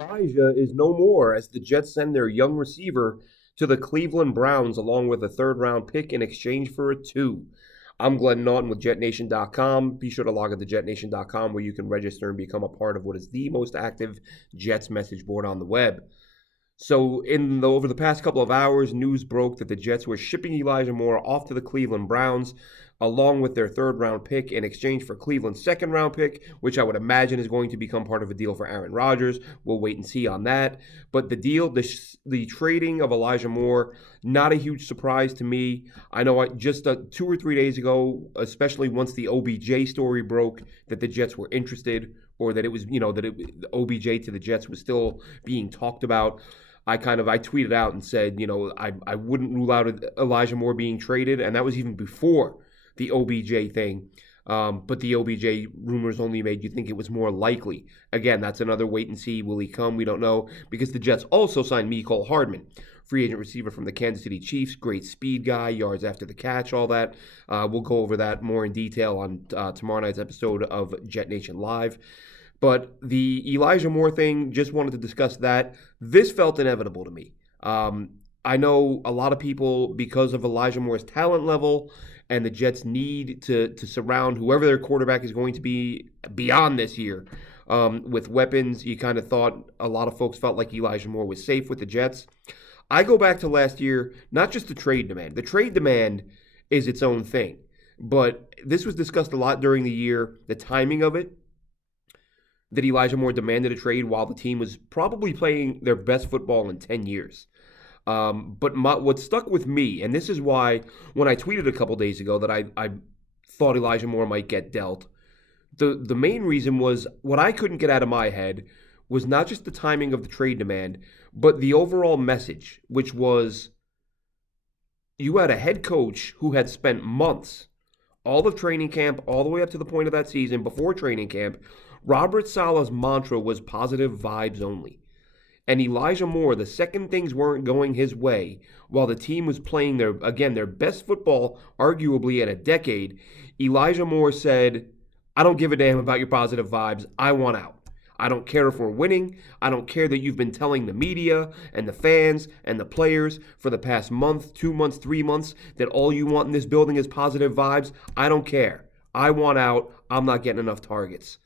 Elijah is no more as the Jets send their young receiver to the Cleveland Browns along with a third round pick in exchange for a two. I'm Glenn Naughton with JetNation.com. Be sure to log on to JetNation.com where you can register and become a part of what is the most active Jets message board on the web. So, over the past couple of hours, news broke that the Jets were shipping Elijah Moore off to the Cleveland Browns, along with their third round pick in exchange for Cleveland's second round pick, which I would imagine is going to become part of a deal for Aaron Rodgers. We'll wait and see on that. But the trading of Elijah Moore, not a huge surprise to me. I know just 2 or 3 days ago, especially once the OBJ story broke, that the Jets were interested, or that it was, the OBJ to the Jets was still being talked about. I tweeted out and said, I wouldn't rule out Elijah Moore being traded, and that was even before the OBJ thing. But the OBJ rumors only made you think it was more likely. Again, that's another wait and see. Will he come? We don't know, because the Jets also signed Mecole Hardman, free agent receiver from the Kansas City Chiefs. Great speed guy, yards after the catch, all that. We'll go over that more in detail on tomorrow night's episode of Jet Nation Live. But the Elijah Moore thing, just wanted to discuss that. This felt inevitable to me. I know a lot of people, because of Elijah Moore's talent level and the Jets' need to surround whoever their quarterback is going to be beyond this year with weapons, you kind of thought, a lot of folks felt like Elijah Moore was safe with the Jets. I go back to last year, not just the trade demand. The trade demand is its own thing. But this was discussed a lot during the year, the timing of it, that Elijah Moore demanded a trade while the team was probably playing their best football in 10 years. What stuck with me, and this is why when I tweeted a couple days ago that I thought Elijah Moore might get dealt, the main reason was what I couldn't get out of my head was not just the timing of the trade demand, but the overall message, which was you had a head coach who had spent months, all of training camp, all the way up to the point of that season, before training camp. Robert Saleh's mantra was positive vibes only. And Elijah Moore, the second things weren't going his way, while the team was playing their best football, arguably in a decade, Elijah Moore said, I don't give a damn about your positive vibes. I want out. I don't care if we're winning. I don't care that you've been telling the media and the fans and the players for the past month, 2 months, 3 months that all you want in this building is positive vibes. I don't care. I want out. I'm not getting enough targets.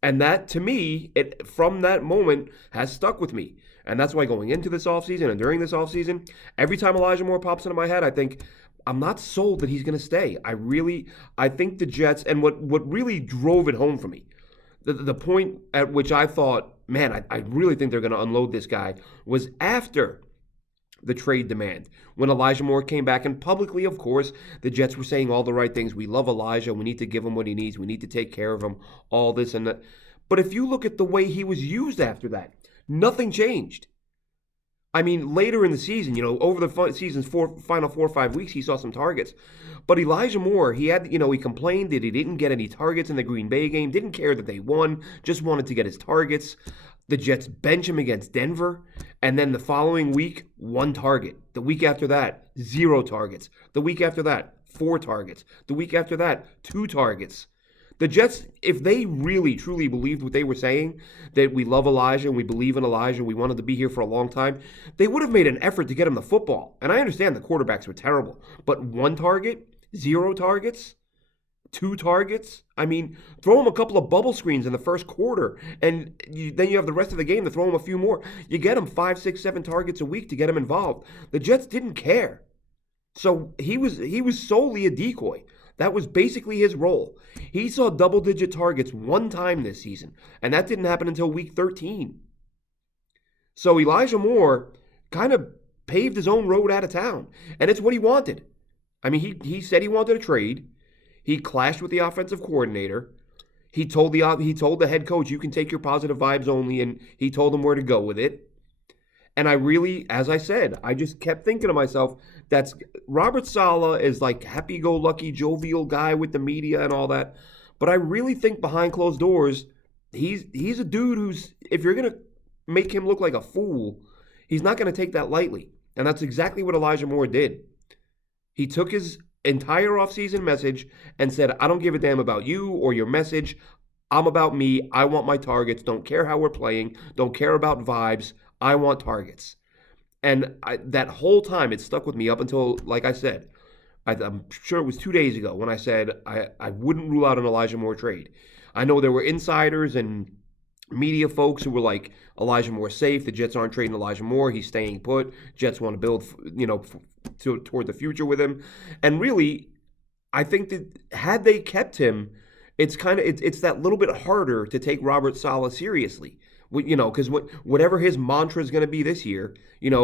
And that, to me, from that moment, has stuck with me. And that's why going into this offseason and during this offseason, every time Elijah Moore pops into my head, I think, I'm not sold that he's going to stay. I think the Jets, and what really drove it home for me, the point at which I thought, man, I really think they're going to unload this guy, was after the trade demand. When Elijah Moore came back, and publicly, of course, the Jets were saying all the right things. We love Elijah. We need to give him what he needs. We need to take care of him, all this and that. But if you look at the way he was used after that, nothing changed. I mean, later in the season, over the season's final 4 or 5 weeks, he saw some targets. But Elijah Moore, he complained that he didn't get any targets in the Green Bay game, didn't care that they won, just wanted to get his targets. The Jets bench him against Denver, and then the following week, 1 target. The week after that, 0 targets. The week after that, 4 targets. The week after that, 2 targets. The Jets, if they really, truly believed what they were saying, that we love Elijah and we believe in Elijah and we wanted to be here for a long time, they would have made an effort to get him the football. And I understand the quarterbacks were terrible, but 1 target, 0 targets, 2 targets. I mean, throw him a couple of bubble screens in the first quarter, and then you have the rest of the game to throw him a few more. You get him 5, 6, 7 targets a week to get him involved. The Jets didn't care. So he was solely a decoy. That was basically his role. He saw double-digit targets 1 time this season, and that didn't happen until week 13. So Elijah Moore kind of paved his own road out of town, and it's what he wanted. I mean, he said he wanted a trade. He clashed with the offensive coordinator. He told the head coach, you can take your positive vibes only, and he told him where to go with it. And I really, as I said, I just kept thinking to myself, that's Robert Saleh is like happy-go-lucky, jovial guy with the media and all that. But I really think behind closed doors, he's a dude who's, if you're going to make him look like a fool, he's not going to take that lightly. And that's exactly what Elijah Moore did. He took his entire offseason message and said, I don't give a damn about you or your message. I'm about me. I want my targets. Don't care how we're playing. Don't care about vibes. I want targets. And that whole time, it stuck with me up until, like I said, I'm sure it was 2 days ago when I said I wouldn't rule out an Elijah Moore trade. I know there were insiders and media folks who were like, Elijah Moore's safe. The Jets aren't trading Elijah Moore. He's staying put. Jets want to build, toward the future with him. And really, I think that had they kept him, it's that little bit harder to take Robert Saleh seriously. Because whatever his mantra is going to be this year,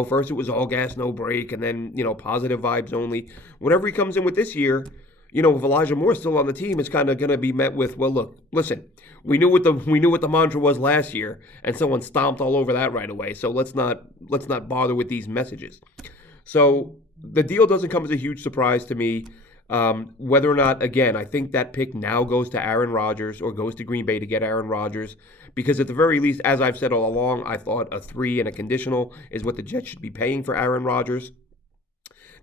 first it was all gas, no break, and then positive vibes only. Whatever he comes in with this year, with Elijah Moore still on the team, it's kind of going to be met with, well, look, listen, we knew what the mantra was last year, and someone stomped all over that right away. So let's not bother with these messages. So the deal doesn't come as a huge surprise to me. Whether or not, again, I think that pick now goes to Aaron Rodgers or goes to Green Bay to get Aaron Rodgers, because at the very least, as I've said all along, I thought a 3 and a conditional is what the Jets should be paying for Aaron Rodgers.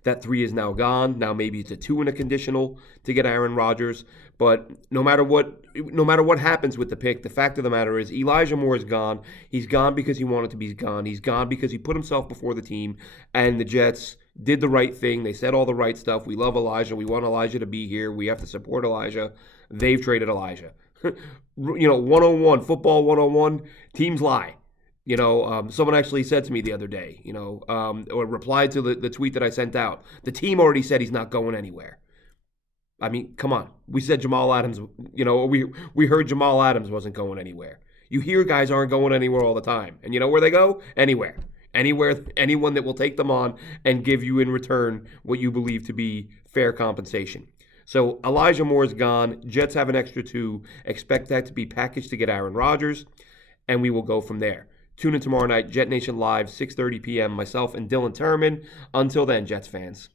That 3 is now gone. Now maybe it's a 2 and a conditional to get Aaron Rodgers. But no matter what happens with the pick, the fact of the matter is Elijah Moore is gone. He's gone because he wanted to be gone. He's gone because he put himself before the team, and the Jets did the right thing. They said all the right stuff. We love Elijah. We want Elijah to be here. We have to support Elijah. They've traded Elijah. 101, football 101, teams lie. Someone actually said to me the other day, or replied to the tweet that I sent out. The team already said he's not going anywhere. I mean, come on. We said Jamal Adams, we heard Jamal Adams wasn't going anywhere. You hear guys aren't going anywhere all the time. And you know where they go? Anywhere. Anywhere, anyone that will take them on and give you in return what you believe to be fair compensation. So Elijah Moore's gone. Jets have an extra 2. Expect that to be packaged to get Aaron Rodgers, and we will go from there. Tune in tomorrow night, Jet Nation Live, 6:30 p.m. Myself and Dylan Turman. Until then, Jets fans.